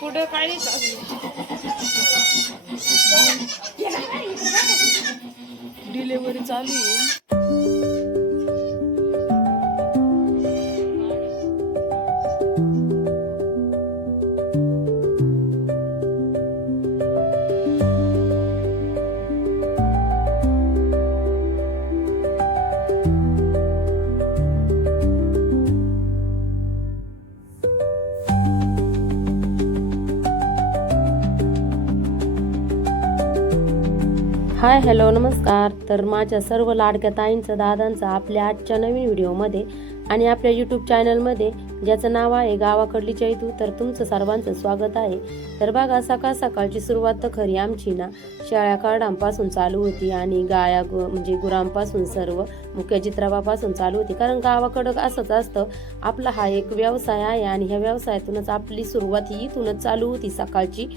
पुढे काय डिलिव्हरी चालू आहे. हाय हॅलो नमस्कार. तर माझ्या सर्व लाडक्या ताईंचं दादांचं आपल्या आजच्या नवीन व्हिडिओमध्ये आणि आपल्या यूट्यूब चॅनलमध्ये ज्याचं नाव आहे गावाकडली चैतू, तर तुमचं सर्वांचं स्वागत आहे. तर बघा, सकाळ सकाळची सुरुवात तर खरी आमची ना शेळ्या कार्डांपासून चालू होती आणि गाया म्हणजे गुरांपासून सर्व मुख्य चित्रापासून चालू होती. कारण गावाकडं असंच असतं, आपला हा एक व्यवसाय आहे आणि ह्या व्यवसायातूनच आपली सुरुवात ही इथूनच चालू होती सकाळची.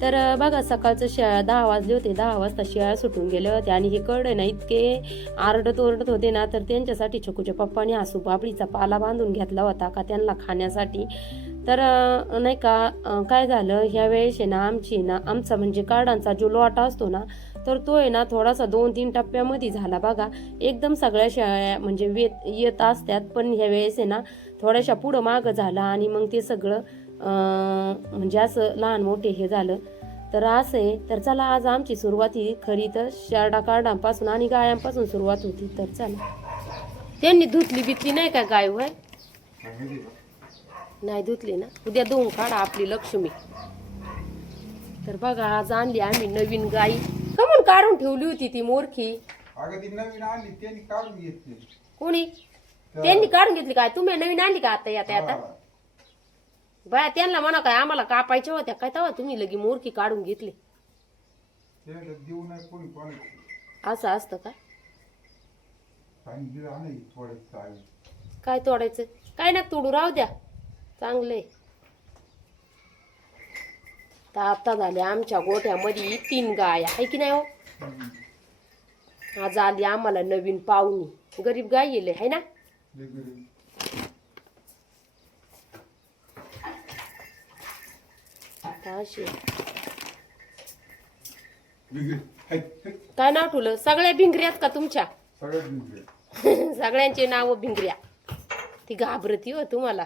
तर बघा, सकाळचं 10 वाजले होते. 10 वाजता शेळ्या सुटून गेले होते आणि हे कळले ना इतके आरडत ओरडत होते ना, तर त्यांच्यासाठी छकूच्या पप्पाने आसू पापडीचा पाला बांधून घेतला होता का त्यांना खाण्यासाठी. तर नाही का काय झालं ह्या वेळेस आहे ना आमचा म्हणजे कार्डांचा जो लॉट असतो ना, तर तो आहे ना थोडासा 2-3 टप्प्यामध्ये झाला. बघा, एकदम सगळ्या शेळ्या म्हणजे येत असतात, पण ह्या वेळेस आहे ना थोड्याशा पुढं मागं झाला आणि मग ते सगळं म्हणजे असं लहान मोठे हे झालं. तर असं आहे. तर चला, आज आमची सुरुवात ही खरी तर शेरडा कार्डांपासून आणि गायांपासून सुरुवात होती. तर चला, त्यांनी धुतली बितली नाही का गाय? होय, नाही धुतली ना. उद्या धुवून काढा आपली लक्ष्मी. तर बघा, आज आणली आम्ही नवीन गाई. कमून काढून ठेवली होती ती मोरखी? कोणी? त्यांनी काढून घेतली काय? तुम्ही नवीन आणली का आता? बाया, त्यांना म्हणा काय आम्हाला कापायच्या होत्या काय, तेव्हा तुम्ही लगी मोरकी काढून घेतली. असं असतं का? काय तोडायचं? काय ना तोडू, राहू द्या, चांगले. तर आता झाले आमच्या गोठ्यामध्ये 3 गाय आहे की नाही हो. आज आली आम्हाला नवीन पाहुणी. गरीब गाय येले आहे ना. काय नाव ठेवलं? सगळ्या भिंगऱ्यात का तुमच्या? सगळ्यांचे नाव भिंगऱ्या. ती घाबरती हो तुम्हाला,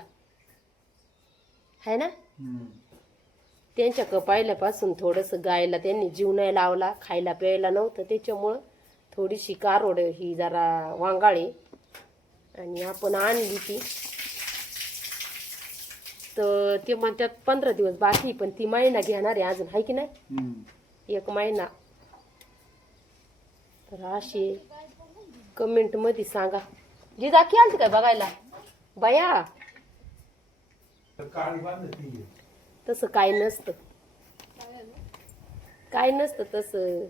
है ना. त्यांच्या पाहिल्यापासून थोडस गायला त्यांनी जीव नाही लावला, खायला प्यायला नव्हतं, त्याच्यामुळं थोडीशी कारोड ही जरा वांगाळी आणि आपण आणली ती. तर ते म्हणतात 15 दिवस बाकी, पण ती महिना घेणार आहे अजून, आहे की नाही, 1 महिना. तर अशी कमेंट मध्ये सांगा. जिजा आलती काय बघायला? बया, तसं काय नसतं, काय नसतं तसं.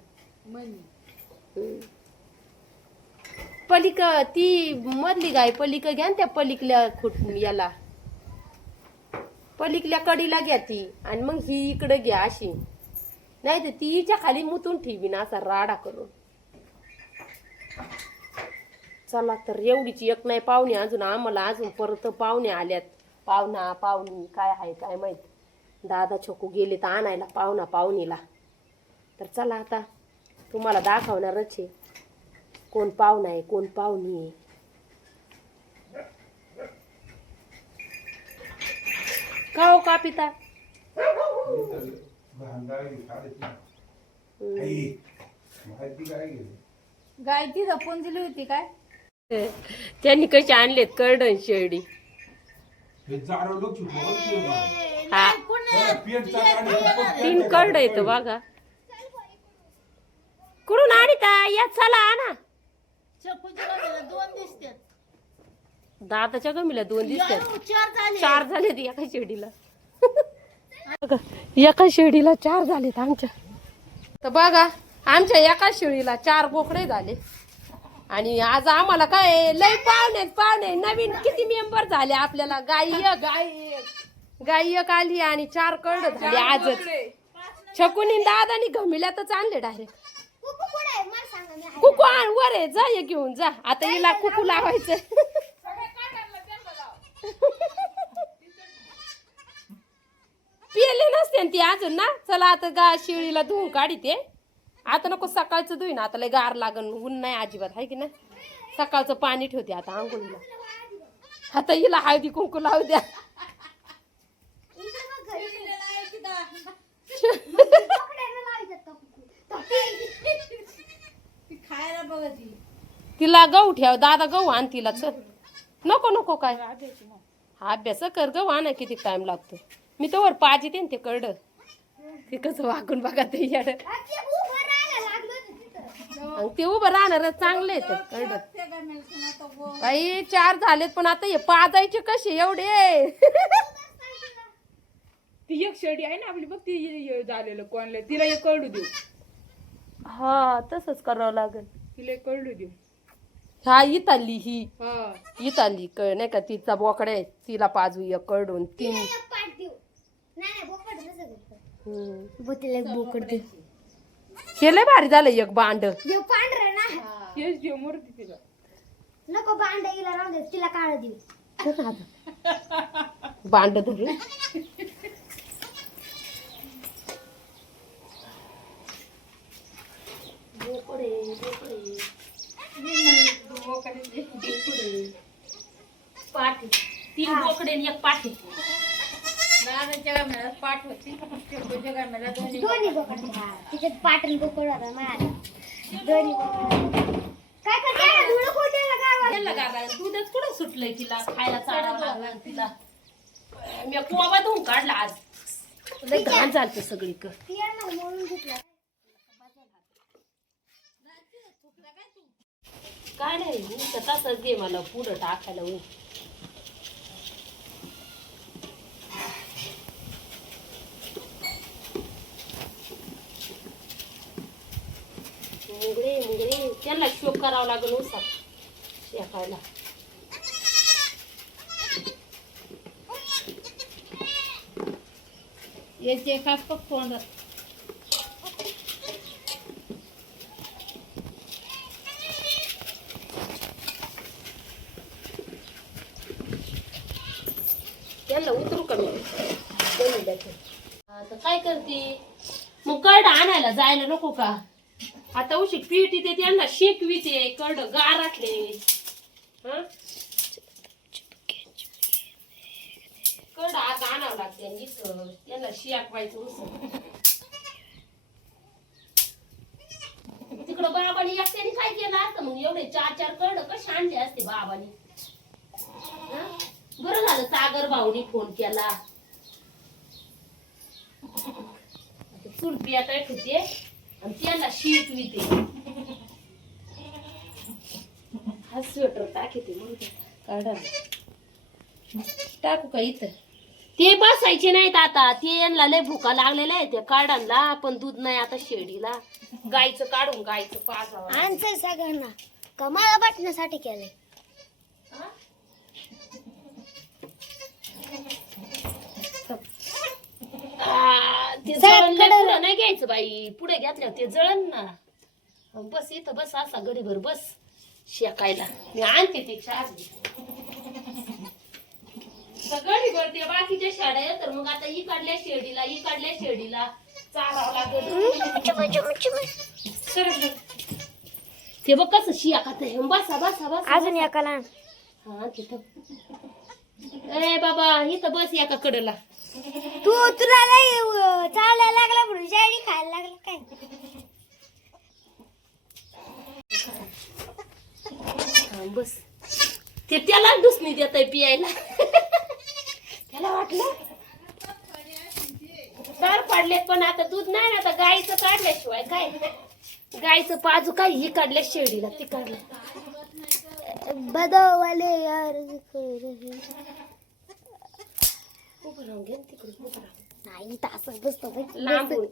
पलिक ती मधली गाय पलिक घ्या, त्या पलिकल्या याला पलिकल्या कडीला घ्या ती, आणि मग ही इकडे घ्या अशी. नाही तर ती हिच्या खाली मुतून ठेवी ना असा राडा करून. चला, तर एवढीच एक नाही पाहुणे अजून आम्हाला, अजून परत पाहुणे आल्यात. पाहुणी काय आहे काय माहित. दादा छोकू गेले तर आणायला पाहुणीला. तर चला, आता तुम्हाला दाखवणारच आहे कोण पाहुणा आहे कोण पाहुणी आहे. का हो का पिता? गाय ती जपून दिली होती काय? त्यांनी कशी आणलेत कर्डन शेळी. हा, 3 कर्ड येत बघा. कुठून आणता? या चला आणा. दादाच्या गमीला 2 दिसतात. 4 झाले एका शेडीला. एका शेडीला 4 झालेत आमच्या. तर बघा, आमच्या एका शेळीला 4 बोकडे झाले. आणि आज आम्हाला काय लय पाहुणे नवीन किती मेंबर झाले आपल्याला. गाई एक आली आणि 4 कर्ड झाले आजच. छकुनी दादानी घमिल्यातच आणले डायरेक्ट. कुकू आण वर आहे, जा ये घेऊन जा. आता हिला कुकू लावायचं. पिले नसते ती अजून ना. चला आता शिळीला धुवून काढते. आता नको सकाळचं धुईन, आता लय गार लागन. ऊन नाही अजिबात आहे की नाही. सकाळचं पाणी ठेवते आता आंघोळीला. आता हिला हळदी कुंकू लावू द्या. खायला बघा ती. तिला गहू ठेव दादा, गहू आण तिला. चल नको नको काय हा अभ्यास कर. गहू आणा किती टाइम लागतो. मी तर वर पाजी ते करड ते कसं वाकून बघा ते येड. ते उभं राहणार चांगले येत करड. बाई 4 झालेत पण आता हे पाजायचे कसे एवढे. ती एक शेडी आहे ना आपली बघ, ती झालेलं कोणलं तिला एक कळू देऊ. हा तसंच करावं लागेल. तिला एक कळू देऊ. हा इथली ही हा इथली कळ नाही का तिचा बोकडे आहे, तिला पाजू एक कळून 3. केलंय भारी झालं एक बांड. तेच देऊ मूर्ती तिला. नको बांड हिला राहू दे, तिला काळ देऊ. बांड धरू. पाठी 3 बोकडे आणि 1 पाठी. दादाच्या गाण्याला पाठ होती, चक्कूच्या गाण्याला दोन्ही. दोन्ही बोकड तिच्यात पाटण बोकड होता मला. दोन्ही बोकड काय करते धुळ कोटेला गावात. त्याला गागा दूधच कुठं सुटलंय तिला. खायला चारावं लागलं तिला. मी कोवा धुवून काढला आज. लय घाण झालतं सगळीकडे. पियाला म्हणून घेतला. काय नाही नुसतं तसंच दे मला पुढं टाकायला. मुंगडे मुंगडे त्यांना शोक करावं लागेल उसा शेकायला. याचे खास फक्त तोंडात. त्यांना उतरू कमी. आता काय करते मग कर्ड आणायला जायला नको का. आता उशी पीठ इथे त्यांना शेकवीते. कर्ड गाराटले. कर्ड आता आणावं लागते. त्यांना शेकवायचं उसं. तिकडं बाबानी एकट्याने काय केलं असतं मग. एवढे 4 कर्ड कसे आणले असते बाबानी. बरं झालं सागर भाऊनी फोन केला. चूल पियाता ठेवते आणि त्याला शिकविते. हा स्वेटर टाकते म्हणते काढा. टाकू का इथं. ते बसायचे नाहीत आता. ते यांना लय भुका लागलेला आहे त्या काढांना. पण दूध नाही आता शेडीला. गाईचं काढून गाईचं पाजावं. आन्सर सगळ्यांना कमाला बटण्यासाठी केलंय. ते जळण नाही घ्यायचं बाई. पुढे घेतल्यावर ते जळण ना. बस इथं बस असा गडीभर बस शेकायला. मी आणते ते चार्ज गडीभर. ते बाकीच्या शाळा तर मग आता इकडल्या शेडीला चारावं लागेल. ते बघ कसं शेकात आहे. बसा बसा बसा. अजून एकाला हा तिथं. अरे बाबा इथं बस एका कडेला. तुला लय चालायला लागला म्हणून शाळी खायला लागला काय. बस ते त्याला दुसणी देत आहे पियायला. त्याला वाटलं दार पडले पण आता दूध नाही ना. आता गाईचं काढल्याशिवाय काय. गाईचं पाजू काय ही काढल्या शेडीला. ती काढल्या बदवाले यार. उभं राहून घे तिकडे. उभं राहून नाही तास बसतो लांबून.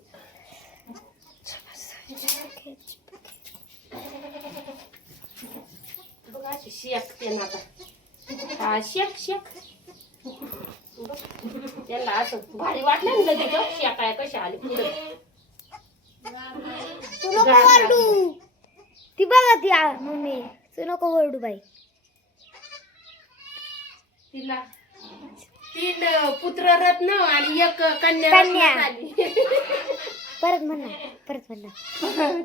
बघा अशी शेकते ना आता. हा शेक शेक. त्याला असं भारी वाटलं ना लगेच शेकाय कशा आली पुढे. मम्मी तू नको ओरडू बाई. तिला 3 पुत्र रत्न आणि 1 कन्या कन्या. झाली. परत म्हणा.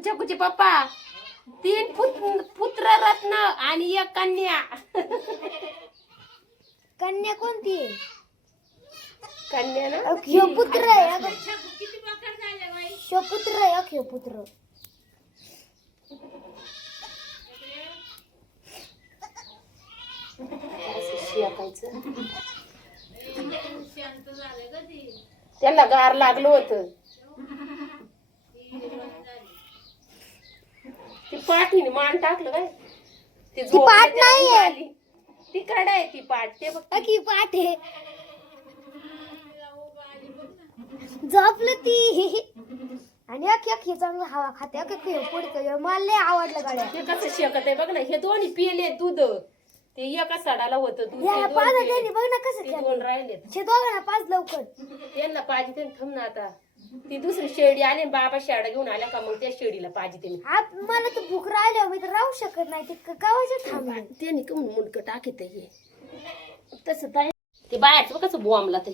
चकूचे पप्पा 3 पुत्र रत्न आणि 1 कन्या. कन्या कोणती आहे? कन्या ना ह्यो पुत्र आहे अगं. किती बकर झाले बाई. ह्यो पुत्र आहे ह्यो पुत्र. शांत झाले कधी त्याला गार लागलं होतं. ती पाठीने मान टाकलं काय ती झोपली, पाठ त्याला नाहीये. ऊब आली. ती कडा आहे ती पाठ ते बघ. अकी पाठ आहे. झोपलं ती आणि अख्खी चांगलं हवा खाते. अख्खी पुढचं मला लय आवडलं गाड्या. ते कसं शेकत आहे बघ ना. हे दोन्ही पिले दूध. ते एका सडाला होतं दूध. या ते पाच दोन त्यांनी पिले. बघ ना कसं ते केलं. 2 राहिलेत. शे दोघांना पाच लवकर. त्यांना पाहिजे त्यांनी थांब ना आता. ती दुसरी शेळी आली आणि बाबा शेळा घेऊन आल्या का मग त्या शेळीला पाहिजे त्यांनी. मला तर भूक राहिल्यावर मी तर राहू शकत नाही. ते गावाचे थांबले. त्यांनी कमून मुंडक टाकीत हे तसं काय ते बाहेरचं बघ कसं बोंबला ते.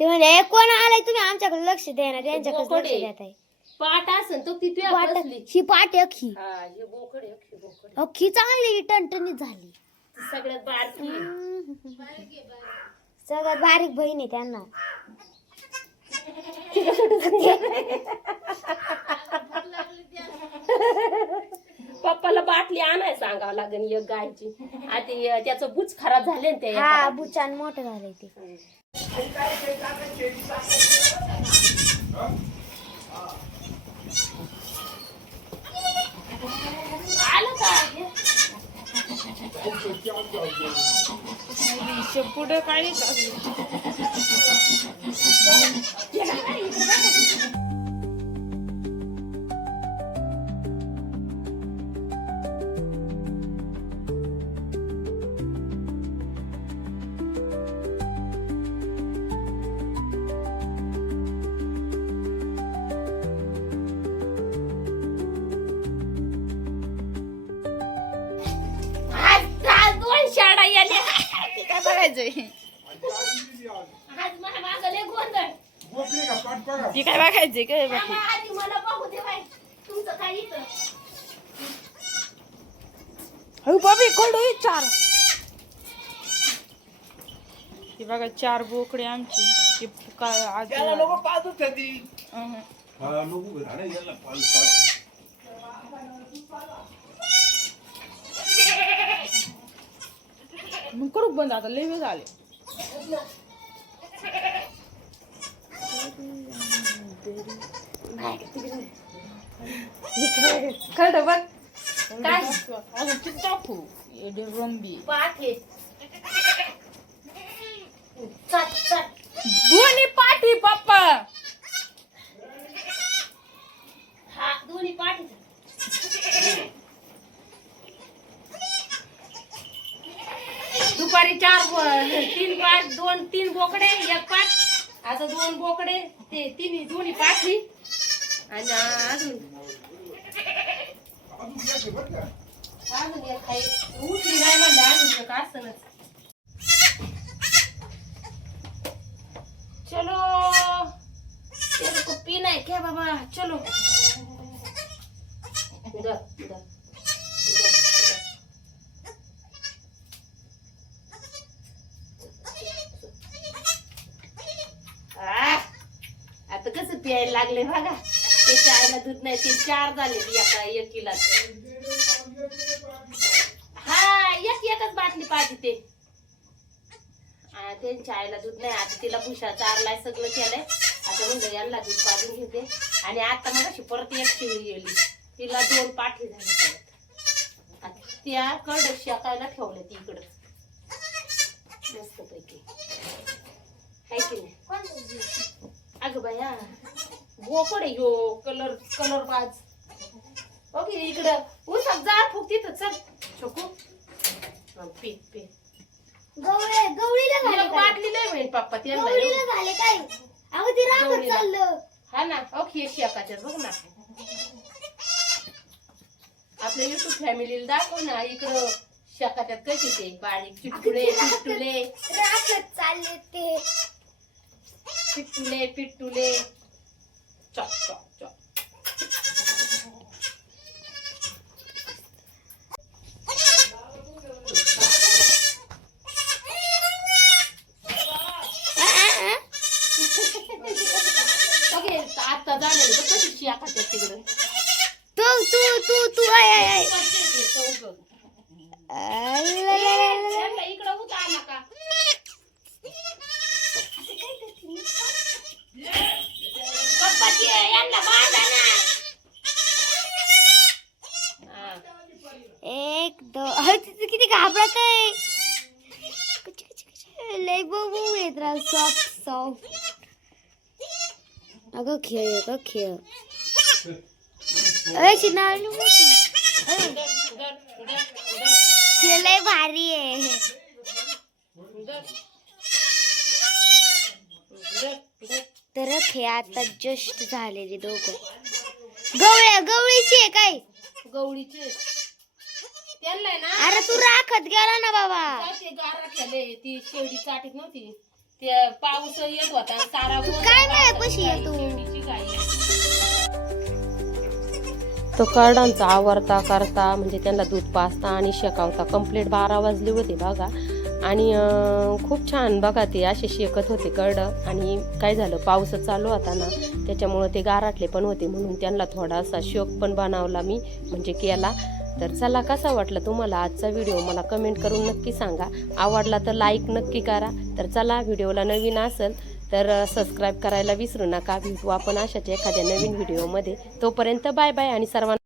ते म्हणजे कोण आलाय तुम्ही आमच्याकडे लक्ष द्या ना. त्यांच्याकडे लक्ष बोकडे. देत आहे. पाट असन तो ती तुझ्या पाट बसली. ही पाट आहे अख्खी. हा हे बोकडे अख्खी बोकडे. अख्खी चांगली टणटणीत झाली. ती सगळ्यात बारकी. सगळ्यात बारीक बहीण आहे त्यांना. पप्पाला बाटली आणाय सांगावं लागेल 1 गायची. आता त्याचं बुच खराब झाले ना ते. हा बुचान मोठं झालंय ते. आलं का पुढे काही आज 2 शाळा आल्या. काय बघायचंय. आज मला मागं लय गोंधळ. ती काय बघायचंय काय बाकी. आम्हा आधी मला बघू दे बाई. तुमचं काय इथं हो बाबी कोण 4. ती बघा 4 बोकडे आमची. ती काय आज मग करू बंद आता लय वेळ झाले. खरं बघ काय अजून किती टाकू एवढी रंबी. पाठ आहे. चट चट. दोन्ही पाठी पप्पा. हा दोन्ही पाठ आहेत. दुपारी 3 पाठ 2-3 बोकडे 1 पाठ. आता 2 बोकडे ते दोन्ही पाठी आणि अजून एक आहे. उठली नाही म्हणलं अजून एक असनच. चलो तेरे को पीना है क्या बाबा. चलो इधर इधर इधर. आता कसं प्यायला लागले बघा. त्याच्या आईला दूध नाही. ते 4 झाले एका एकीला. हा एकच बाटली पाहिजे ते. त्यांच्या आईला दूध नाही. आता तिला भुशा चारलाय सगळं केलंय. आता म्हणजे यांना दूध पाजून घेते. आणि आता मग अशी परत 1 शिळी गेली. तिला 2 पाठी झाले परत. आता त्या कड शेकायला ठेवल्या ती इकडं मस्त पैकी हाय की नाही. अगं बाया बोकडे ह्यो कलर बाज. ओके इकडं उसात जा फुक तिथं चल छोकू. P P. गवळीला झाले काय? बाटली नाही होईल पप्पा त्यांना. गवळीला झाले काय? अहो ते राखत गवळीला. चाललं. हा ना ओके शेकाच्या बघ ना. आपल्या युट्यूब फॅमिलीला दाखव ना इकडं शेकात्यात कशी ते बारीक चिटुले पिटुले राखत चालले ते पिटुले पिटुले चॉप चॉप चॉप. सगळे आता झाले कशी शेकात्यात तिकडं तू आय आय आय इकडं होता आला का पप्पाची यांना बांधा ना. एक दोन किती घाबरत आहे लय बघू येत राहा सॉफ्ट सॉफ्ट. अगं खेळ अगं खेळ अशी नाळू लय भारी आहे. तर हे आता जस्ट झालेले दोघं गवळीची आहे काय गवळीचे त्यांना ना. अरे तू राखत गेला ना बाबा ते गारा खेळले ती शेवडी चाटीत नव्हती ते पाऊस येत होता सारा काय नाही कशी आहे तू शेवडीची गाई. तो करडांचा आवरता करता म्हणजे त्यांना दूध पाजता आणि शेकावता कंप्लीट 12 वाजले होते बघा. आणि खूप छान बघा ते असे शेकत होते करड. आणि काय झालं पाऊस चालू होता ना त्याच्यामुळं ते गाराटले पण होते म्हणून त्यांना थोडासा शोक पण बनवला मी म्हणजे केला. तर चला कसा वाटला तुम्हाला आजचा व्हिडिओ मला कमेंट करून नक्की सांगा. आवडला तर लाईक नक्की करा. तर चला व्हिडिओला नवीन असेल तर सबस्क्राईब करायला विसरू नका. भेटू आपण अशाच एखाद्या नवीन व्हिडिओमध्ये. तोपर्यंत बाय बाय आणि सर्वांना